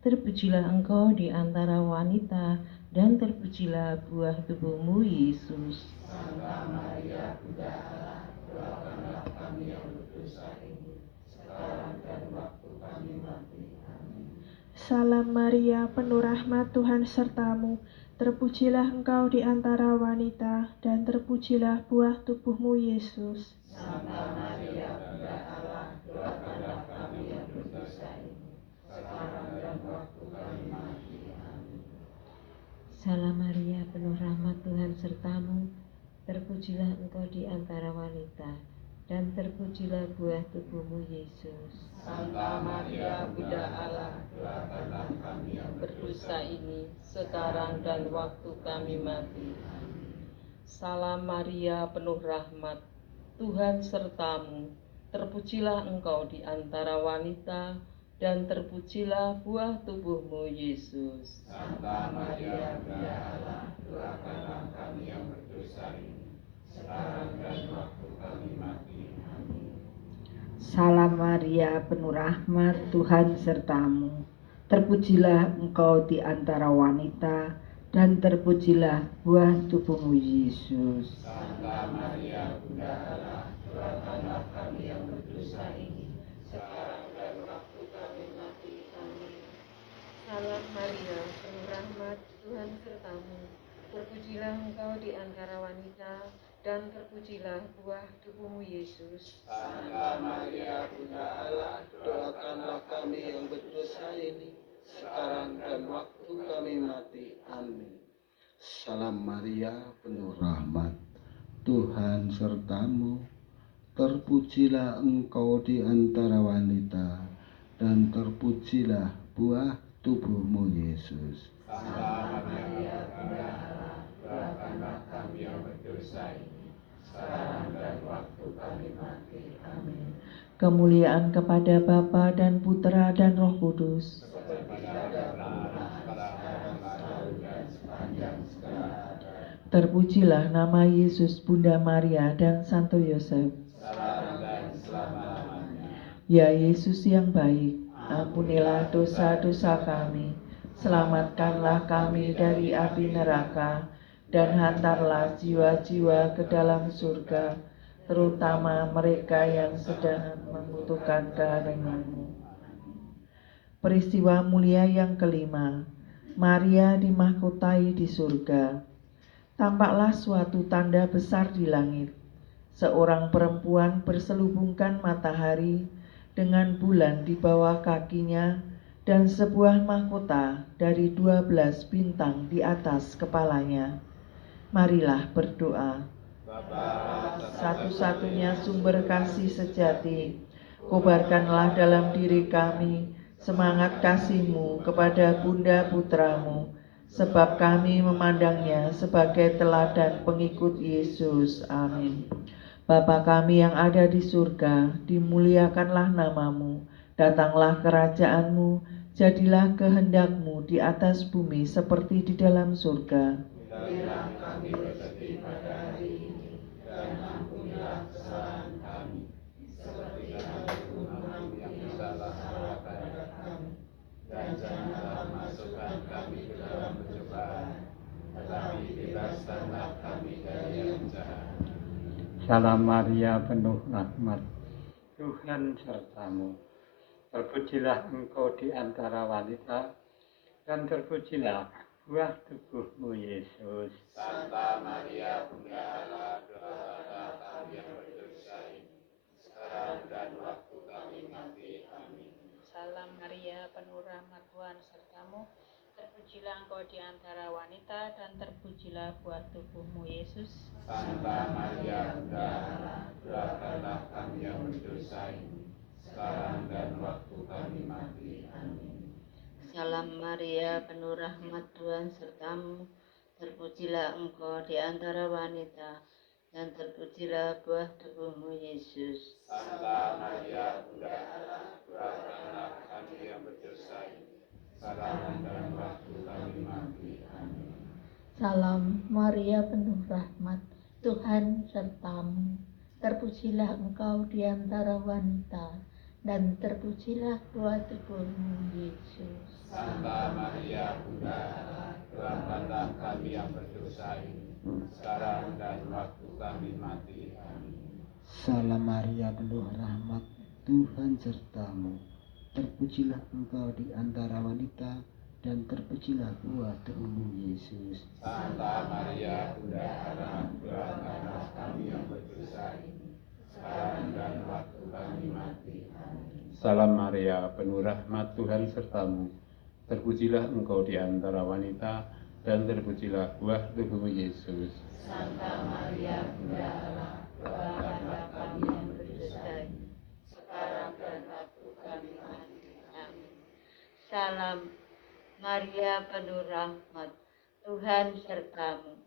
Terpujilah engkau di antara wanita, dan terpujilah buah tubuhmu, Yesus. Santa Maria, Bunda Allah, doakanlah kami yang berdosa ini, sekarang dan waktu kami mati. Amin. Salam Maria, penuh rahmat, Tuhan sertamu. Terpujilah engkau di antara wanita, dan terpujilah buah tubuhmu, Yesus. Santa Maria, Bunda Allah, doakanlah kami yang berdosa ini, sekarang dan waktu kami mati. Amin. Salam Maria, penuh rahmat, Tuhan sertamu. Terpujilah engkau di antara wanita, dan terpujilah buah tubuhmu, Yesus. Santa Maria, Bunda Allah, doakanlah kami yang berdosa ini, sekarang dan waktu kami mati. Amin. Salam Maria, penuh rahmat, Tuhan sertamu. Terpujilah engkau di antara wanita, dan terpujilah buah tubuhmu, Yesus. Santa Maria, Bunda Allah, doakanlah kami yang berdosa ini, sekarang dan waktu kami mati. Amin. Salam Maria, penuh rahmat, Tuhan sertamu. Terpujilah engkau di antara wanita, dan terpujilah buah tubuhmu Yesus. Santa Maria Bunda Allah, doakanlah kami yang berdosa ini, sekarang dan waktu kami mati. Amin. Salam Maria, penuh rahmat, Tuhan sertamu. Terpujilah engkau di antara wanita, dan terpujilah buah tubuhmu Yesus. Santa Maria Bunda Allah, doakanlah kami yang berdosa ini, sekarang dan waktu kami mati. Amin. Salam Maria, penuh rahmat, Tuhan sertamu. Terpujilah engkau di antara wanita, dan terpujilah buah tubuhmu Yesus. Santa Maria Bunda Allah, doakanlah kami yang berdosa ini, sekarang dan waktu kami mati. Amin. Kemuliaan kepada Bapa dan Putra dan Roh Kudus. Terpujilah nama Yesus, Bunda Maria, dan Santo Yosef. Ya Yesus yang baik, ampunilah dosa-dosa kami, selamatkanlah kami dari api neraka, dan hantarlah jiwa-jiwa ke dalam surga, terutama mereka yang sedang membutuhkan kehadiran-Mu. Peristiwa mulia yang kelima, Maria dimahkotai di surga. Tampaklah suatu tanda besar di langit. Seorang perempuan berselubungkan matahari dengan bulan di bawah kakinya dan sebuah mahkota dari 12 bintang di atas kepalanya. Marilah berdoa. Satu-satunya sumber kasih sejati, kobarkanlah dalam diri kami semangat kasih-Mu kepada Bunda Putramu, sebab kami memandangnya sebagai teladan pengikut Yesus. Amin. Bapa kami yang ada di surga, dimuliakanlah nama-Mu, datanglah kerajaan-Mu, jadilah kehendak-Mu di atas bumi seperti di dalam surga. Berilah kami rezeki pada hari ini, dan ampunilah kesalahan kami, seperti kami pun mengampuni yang bersalah kepada kami. Dan janganlah masukkan kami ke dalam pencobaan, tetapi bebaskanlah kami dari yang jahat. Salam Maria, penuh rahmat, Tuhan sertamu. Terpujilah engkau di antara wanita, dan terpujilah buah tubuhmu Yesus. Santa Maria Bunda Allah, doakanlah kami yang berdosa ini, sekarang dan waktu kami mati. Amin. Salam Maria, penuh rahmat, Tuhan sertamu. Terpujilah engkau di antara wanita, dan terpujilah buah tubuhmu Yesus. Santa Maria Bunda Allah, doakanlah kami yang berdosa ini, sekarang dan waktu kami mati. Amin. Salam Maria, penuh rahmat, Tuhan sertamu. Terpujilah engkau di antara wanita, dan terpujilah buah tubuhmu Yesus. Santa Maria Bunda Allah, doakanlah kami yang berdosa ini, sekarang dan waktu kami mati. Amin. Salam Maria, penuh rahmat, Tuhan sertamu. Terpujilah engkau di antara wanita, dan terpujilah buah tubuhmu Yesus. Santa Maria Bunda Allah, doakanlah kami yang berdosa ini, sekarang dan waktu kami mati. Amin. Salam Maria, penuh rahmat, Tuhan sertamu. Terpujilah engkau di antara wanita, dan terpujilah buah tubuhmu Yesus. Santa Maria Bunda Allah, doakanlah kami yang berdosa ini, sekarang dan waktu kami mati. Amin. Salam Maria, penuh rahmat, Tuhan sertamu. Terpujilah engkau di antara wanita, dan terpujilah buah tubuhmu Yesus. Santa Maria Bunda Allah, doakanlah kami yang berdosa ini, sekarang dan waktu kami mati. Amin. Salam Maria, penuh rahmat, Tuhan sertamu.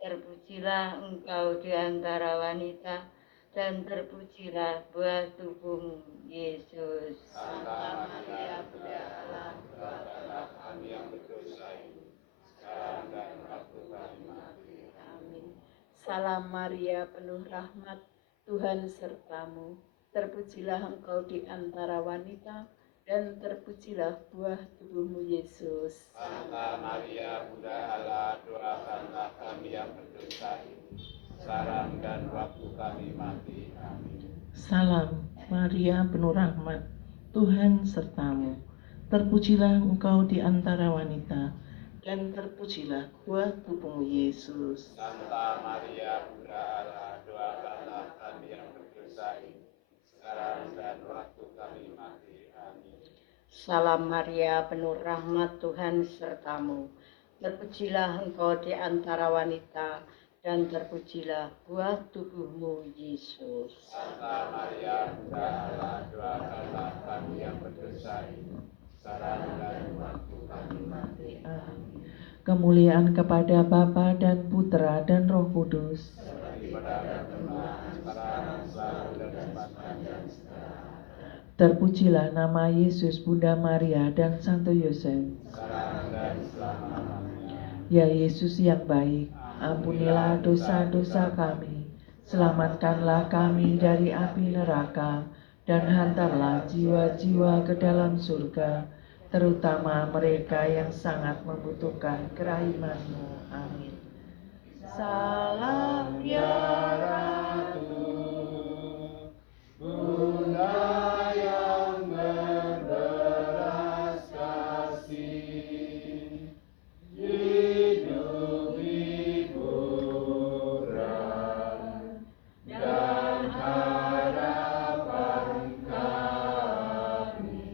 Terpujilah engkau di antara wanita, dan terpujilah buah tubuhmu Yesus. Santa Maria Bunda Allah, doakanlah kami yang berdosa ini, sekarang dan waktu kami mati. Amin. Salam Maria, penuh rahmat, Tuhan sertamu. Terpujilah engkau di antara wanita, dan terpujilah buah tubuhmu Yesus. Santa Maria Bunda Allah, doakanlah kami yang berdosa ini, sekarang dan waktu kami mati. Amin. Salam Maria penuh rahmat, Tuhan sertamu. Terpujilah engkau di antara wanita, dan terpujilah buah tubuhmu Yesus. Santa Maria Bunda Allah, doakanlah kami yang berdosa ini, sekarang dan waktu kami mati. Amin. Salam Maria penuh rahmat, Tuhan sertamu. Terpujilah engkau di antara wanita, dan terpujilah buah tubuhmu Yesus. Santa Maria Bunda Allah, doakanlah kami yang berdosa ini, sekarang dan waktu kami mati. Amin. Kemuliaan kepada Bapa dan Putra dan Roh Kudus. Seperti pada permulaan, sekarang, selalu, dan sepanjang segala. Terpujilah nama Yesus, Bunda Maria dan Santo Yosef. Sekarang dan selama-lamanya. Ya Yesus yang baik, ampunilah dosa-dosa kami, selamatkanlah kami dari api neraka, dan hantarlah jiwa-jiwa ke dalam surga, terutama mereka yang sangat membutuhkan kerahiman-Mu. Amin. Salam ya Ratu, Bunda yang berbelas kasih, hidup hiburan dan harapan kami.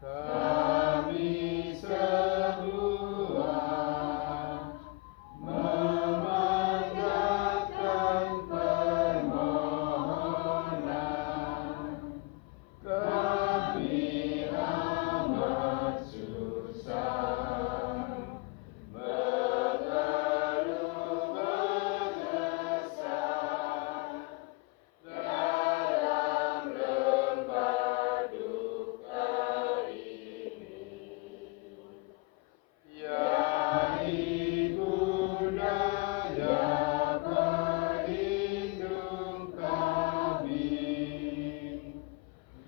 Kami semua memanjatkan permohonan. Kami amat susah, mengeluh mengesah dalam lembah duka ini. Ya Ibunda, ya pelindung kami,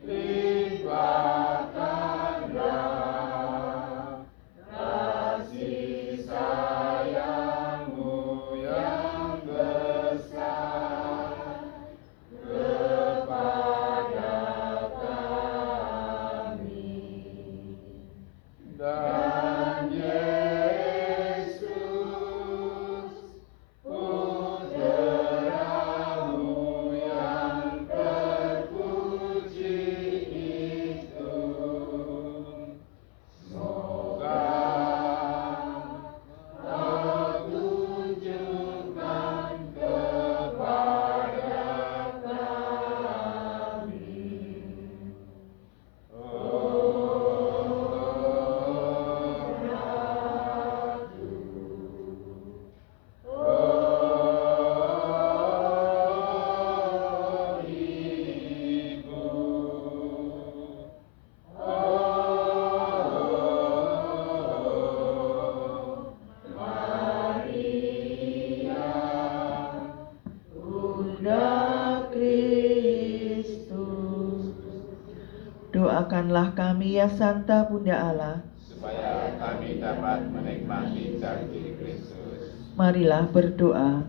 limpahkanlah kasih sayang-Mu yang besar kepada kami. Dan Yesus, Putra-Mu yang terpuji itu, semoga Kau tunjukkan kepada kami. Bunda Kristus. Doakanlah kami ya Santa Bunda Allah. Supaya kami dapat menikmati janji Kristus. Marilah berdoa.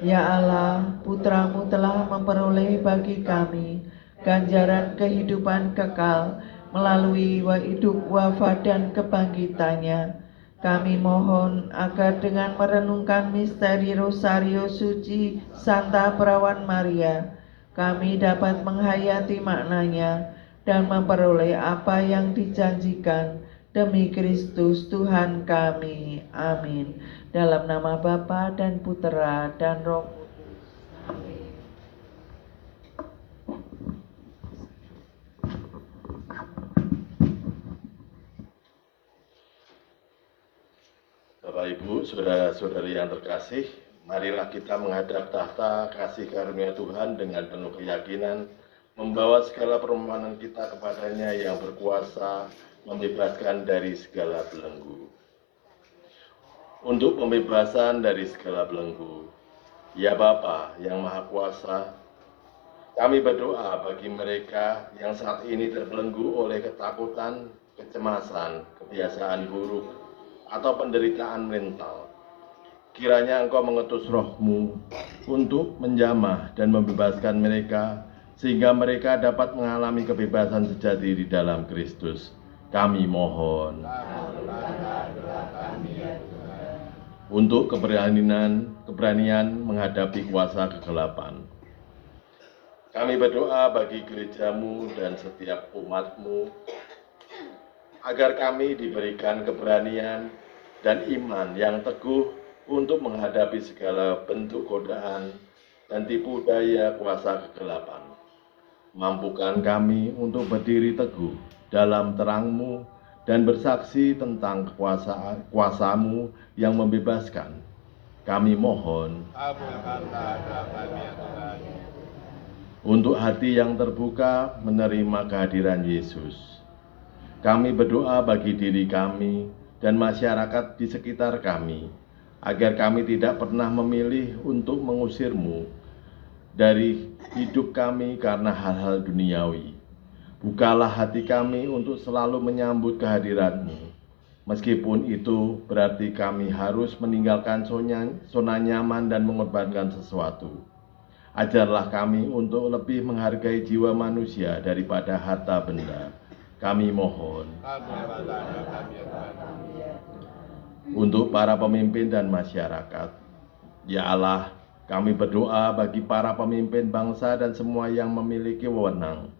Ya Allah, Putra-Mu telah memperoleh bagi kami ganjaran kehidupan kekal melalui hidup, wafat, dan kebangkitannya. Kami mohon agar dengan merenungkan misteri Rosario Suci Santa Perawan Maria, kami dapat menghayati maknanya dan memperoleh apa yang dijanjikan demi Kristus Tuhan kami. Amin. Dalam nama Bapa dan Putera dan Roh Kudus. Amin. Bapak Ibu, saudara-saudari yang terkasih, marilah kita menghadap tahta kasih karunia Tuhan dengan penuh keyakinan, membawa segala permohonan kita kepadanya yang berkuasa membebaskan dari segala belenggu. Untuk pembebasan dari segala belenggu, ya Bapa yang Maha Kuasa, Kami berdoa bagi mereka yang saat ini terbelenggu oleh ketakutan, kecemasan, kebiasaan buruk, atau penderitaan mental. Kiranya Engkau mengutus roh-Mu untuk menjamah dan membebaskan mereka, sehingga mereka dapat mengalami kebebasan sejati di dalam Kristus. Kami mohon untuk keberanian menghadapi kuasa kegelapan. Kami berdoa bagi gereja-Mu dan setiap umat-Mu, agar kami diberikan keberanian dan iman yang teguh untuk menghadapi segala bentuk godaan dan tipu daya kuasa kegelapan. Mampukan kami untuk berdiri teguh dalam terang-Mu dan bersaksi tentang kuasa-Mu yang membebaskan. Kami mohon untuk hati yang terbuka menerima kehadiran Yesus. Kami berdoa bagi diri kami dan masyarakat di sekitar kami, agar kami tidak pernah memilih untuk mengusir-Mu dari hidup kami karena hal-hal duniawi. Bukalah hati kami untuk selalu menyambut kehadiran-Mu, meskipun itu berarti kami harus meninggalkan zona nyaman dan mengorbankan sesuatu. Ajarlah kami untuk lebih menghargai jiwa manusia daripada harta benda. Kami mohon untuk para pemimpin dan masyarakat. Ya Allah, kami berdoa bagi para pemimpin bangsa dan semua yang memiliki wewenang,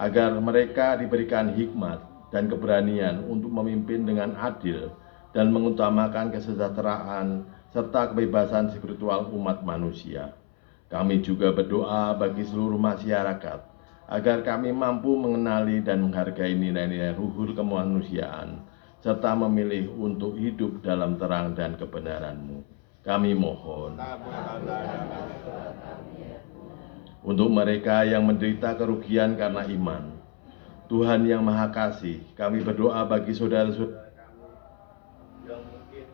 agar mereka diberikan hikmat dan keberanian untuk memimpin dengan adil dan mengutamakan kesejahteraan serta kebebasan spiritual umat manusia. Kami juga berdoa bagi seluruh masyarakat, agar kami mampu mengenali dan menghargai nilai-nilai luhur kemanusiaan, serta memilih untuk hidup dalam terang dan kebenaran-Mu. Kami mohon untuk mereka yang menderita kerugian karena iman. Tuhan yang Maha Kasih, kami berdoa bagi saudara-saudara yang mungkin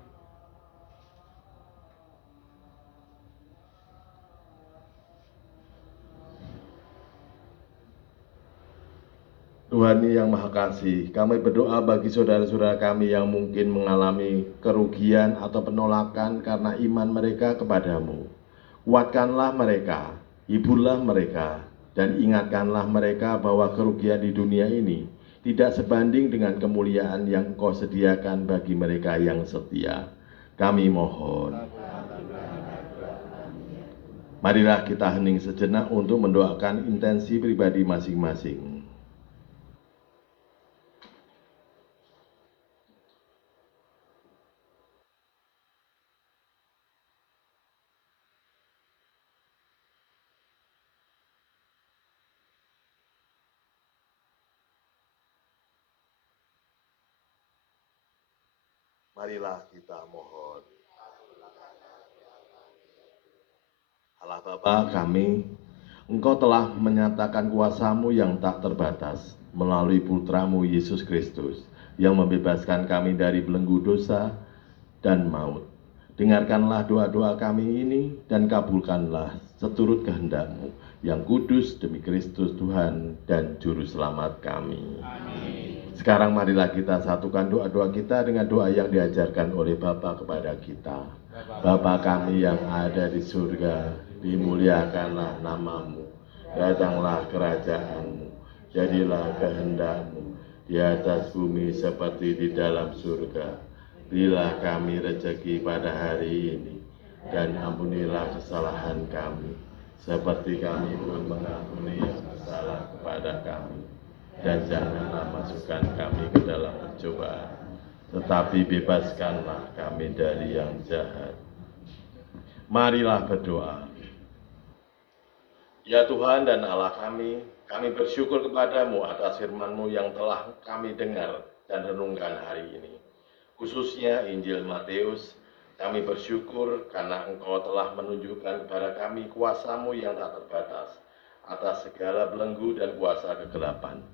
Tuhan yang Maha Kasih, kami berdoa bagi saudara-saudara kami yang mungkin mengalami kerugian atau penolakan karena iman mereka kepadamu. Kuatkanlah mereka, hiburlah mereka, dan ingatkanlah mereka bahwa kerugian di dunia ini tidak sebanding dengan kemuliaan yang Engkau sediakan bagi mereka yang setia. Kami mohon. Marilah kita hening sejenak untuk mendoakan intensi pribadi masing-masing. Marilah kita mohon. Allah Bapa kami, Engkau telah menyatakan kuasa-Mu yang tak terbatas melalui Putra-Mu Yesus Kristus yang membebaskan kami dari belenggu dosa dan maut. Dengarkanlah doa-doa kami ini dan kabulkanlah seturut kehendak-Mu yang kudus demi Kristus Tuhan dan Juru Selamat kami. Amin. Sekarang marilah kita satukan doa-doa kita dengan doa yang diajarkan oleh Bapa kepada kita. Bapa kami yang ada di surga, dimuliakanlah nama-Mu, datanglah kerajaan-Mu, jadilah kehendak-Mu di atas bumi seperti di dalam surga. Berilah kami rezeki pada hari ini, dan ampunilah kesalahan kami, seperti kami pun mengampuni yang bersalah kepada kami. Dan janganlah masukkan kami ke dalam percobaan, tetapi bebaskanlah kami dari yang jahat. Marilah berdoa. Ya Tuhan dan Allah kami bersyukur kepadamu atas firman-Mu yang telah kami dengar dan renungkan hari ini. Khususnya Injil Matius, kami bersyukur karena Engkau telah menunjukkan kepada kami kuasa-Mu yang tak terbatas atas segala belenggu dan kuasa kegelapan.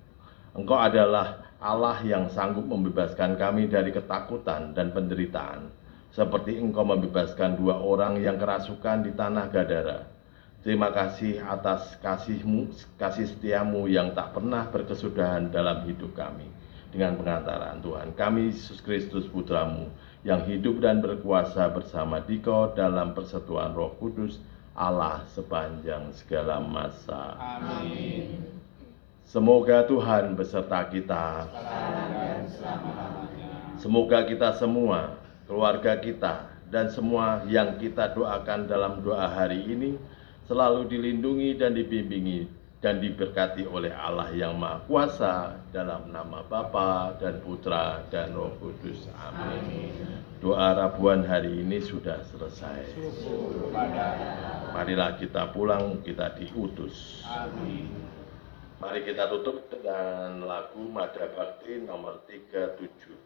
Engkau adalah Allah yang sanggup membebaskan kami dari ketakutan dan penderitaan, seperti Engkau membebaskan 2 orang yang kerasukan di tanah Gadara. Terima kasih atas kasih setiamu yang tak pernah berkesudahan dalam hidup kami. Dengan pengantaran Tuhan kami Yesus Kristus Putramu, yang hidup dan berkuasa bersama Dikau dalam persatuan Roh Kudus, Allah sepanjang segala masa. Amin. Semoga Tuhan beserta kita. Semoga kita semua, keluarga kita, dan semua yang kita doakan dalam doa hari ini selalu dilindungi dan dibimbingi dan diberkati oleh Allah yang Maha Kuasa, dalam nama Bapa dan Putra dan Roh Kudus. Amin. Doa Rabuan hari ini sudah selesai. Marilah kita pulang, kita diutus. Amin. Mari kita tutup dengan lagu Mada Bakti nomor 378.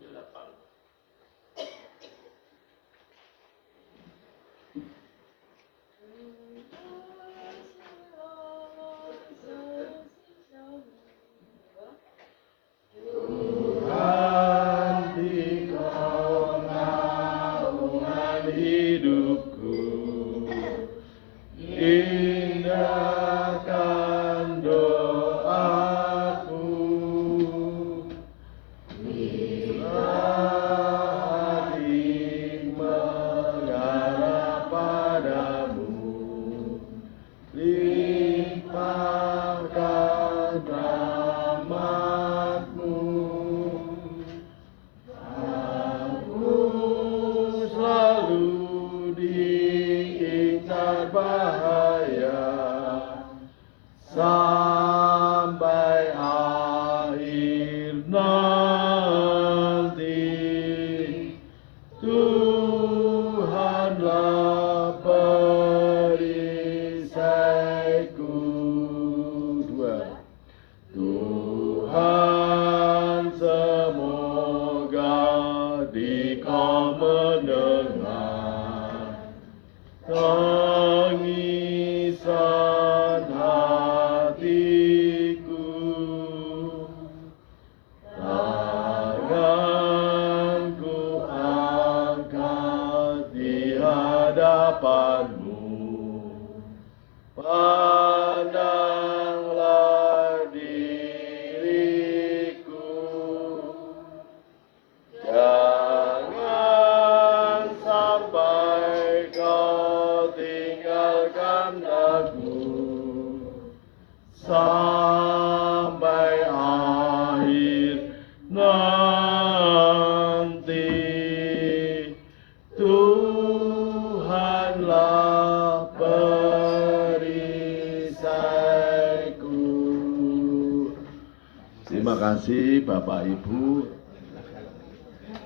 Terima kasih Bapak Ibu.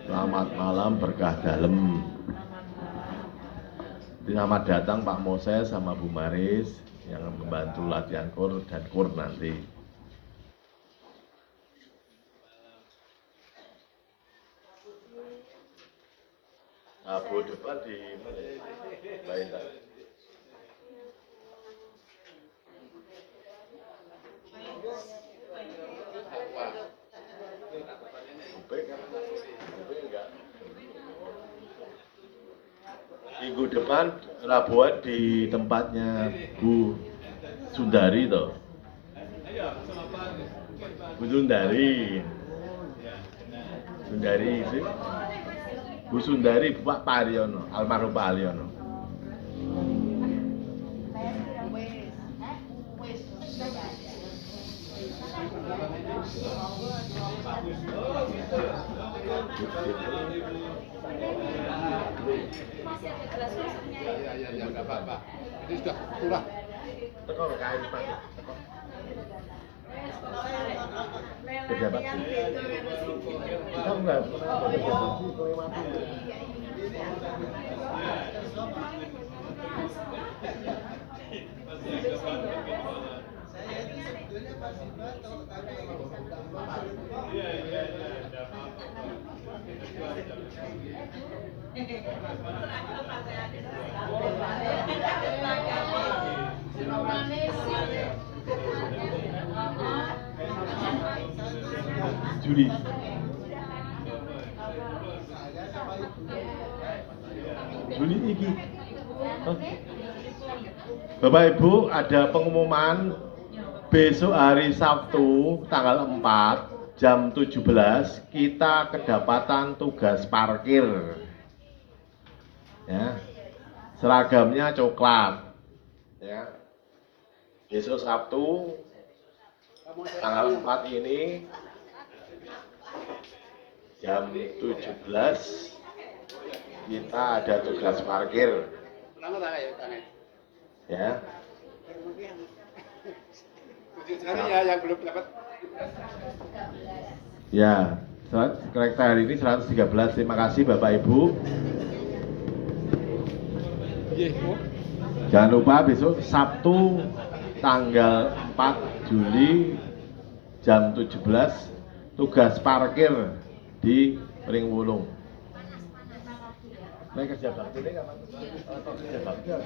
Selamat malam, berkah dalem. Selamat datang Pak Moses sama Bu Maris yang membantu latihan kur dan kur nanti. Abu depan di mana? Baik. Minggu depan Rabuan di tempatnya Bu Sundari toh. Bu Sundari. Sundari sih. Bu Sundari Pak Pariono, almarhum Pak Aliono. Ya, enggak apa-apa. Ini sudah kurang. Teko kain Pak. Teko. Pejabat. Kita enggak pejabat sih kowe mati. Juli. Juli iki. Bapak Ibu, ada pengumuman besok hari Sabtu tanggal 4 jam 17 kita kedapatan tugas parkir. Ya. Seragamnya coklat. Ya. Besok Sabtu tanggal 4 ini jam 17 kita ada tugas parkir. Ya. Ya, yang belum dapat. Ya, kereta hari ini 113. Terima kasih Bapak Ibu. Jangan lupa besok Sabtu tanggal 4 Juli jam 17 tugas parkir di Pringwulung. Mereka kerja bakti ini kapan? Kerja bakti apa?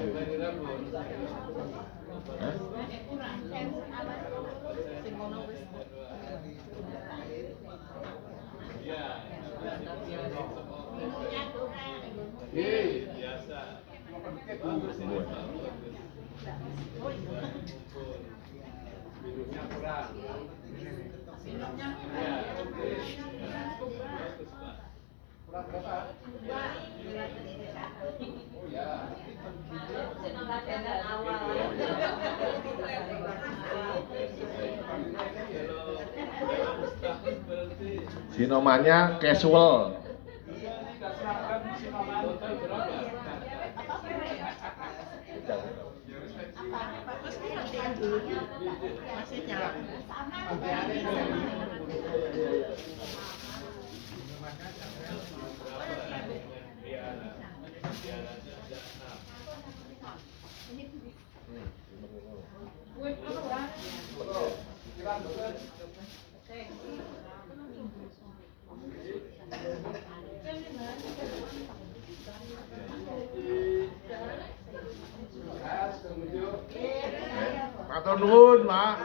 Sinomannya casual. Matur nuwun, Pak.